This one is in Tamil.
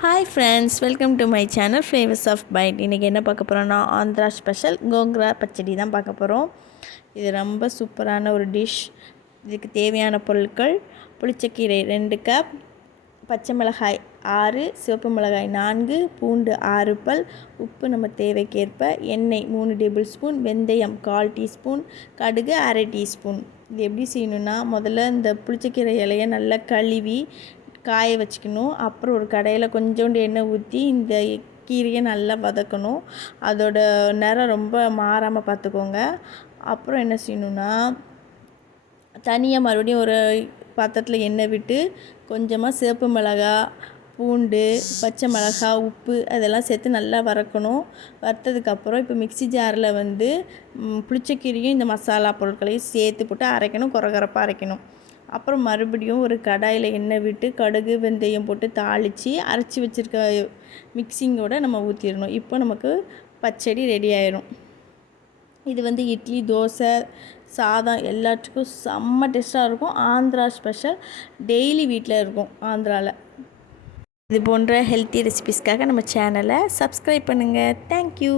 Hi friends welcome to my channel flavours of bite இன்றைக்கி என்ன பார்க்க போகிறோன்னா ஆந்திரா ஸ்பெஷல் கோங்குரா பச்சடி தான் பார்க்க போகிறோம் இது ரொம்ப சூப்பரான ஒரு டிஷ் இதுக்கு தேவையான பொருட்கள் புளிச்சக்கீரை ரெண்டு கப் பச்சை மிளகாய் ஆறு சிவப்பு மிளகாய் நான்கு பூண்டு ஆறு பல் உப்பு நம்ம தேவைக்கேற்ப எண்ணெய் மூணு டேபிள் ஸ்பூன் வெந்தயம் கால் டீஸ்பூன் கடுகு அரை டீஸ்பூன். இது எப்படி செய்யணுன்னா முதல்ல இந்த புளிச்சக்கீரை இலையை நல்லா கழுவி காய வச்சுக்கணும். அப்புறம் ஒரு கடையில் கொஞ்சோண்டு எண்ணெய் ஊற்றி இந்த கீரையை நல்லா வதக்கணும். அதோட நிறம் ரொம்ப மாறாமல் பார்த்துக்கோங்க. அப்புறம் என்ன செய்யணுன்னா தனியாக மறுபடியும் ஒரு பாத்திரத்தில் எண்ணெய் விட்டு கொஞ்சமாக சிவப்பு மிளகா பூண்டு பச்சை மிளகா உப்பு அதெல்லாம் சேர்த்து நல்லா வறுக்கணும். வறுத்ததுக்கப்புறம் இப்போ மிக்சி ஜாரில் வந்து புளிச்சக்கீரையும் இந்த மசாலா பொருட்களையும் சேர்த்து போட்டு அரைக்கணும். குறகுறப்பாக அரைக்கணும். அப்புறம் மறுபடியும் ஒரு கடாயில் எண்ணெய் விட்டு கடுகு வெந்தயம் போட்டு தாளித்து அரைச்சி வச்சுருக்க மிக்சிங்கோடு நம்ம ஊற்றிடணும் இப்போ நமக்கு பச்சடி ரெடி ஆயிரும். இது வந்து இட்லி தோசை சாதம் எல்லாத்துக்கும் செம்ம டேஸ்ட்டாக இருக்கும். ஆந்திரா ஸ்பெஷல் டெய்லி வீட்டில் இருக்கும் ஆந்திராவில் இது போன்ற ஹெல்த்தி ரெசிபிஸ்க்காக நம்ம சேனலை சப்ஸ்கிரைப் பண்ணுங்கள் தேங்க்யூ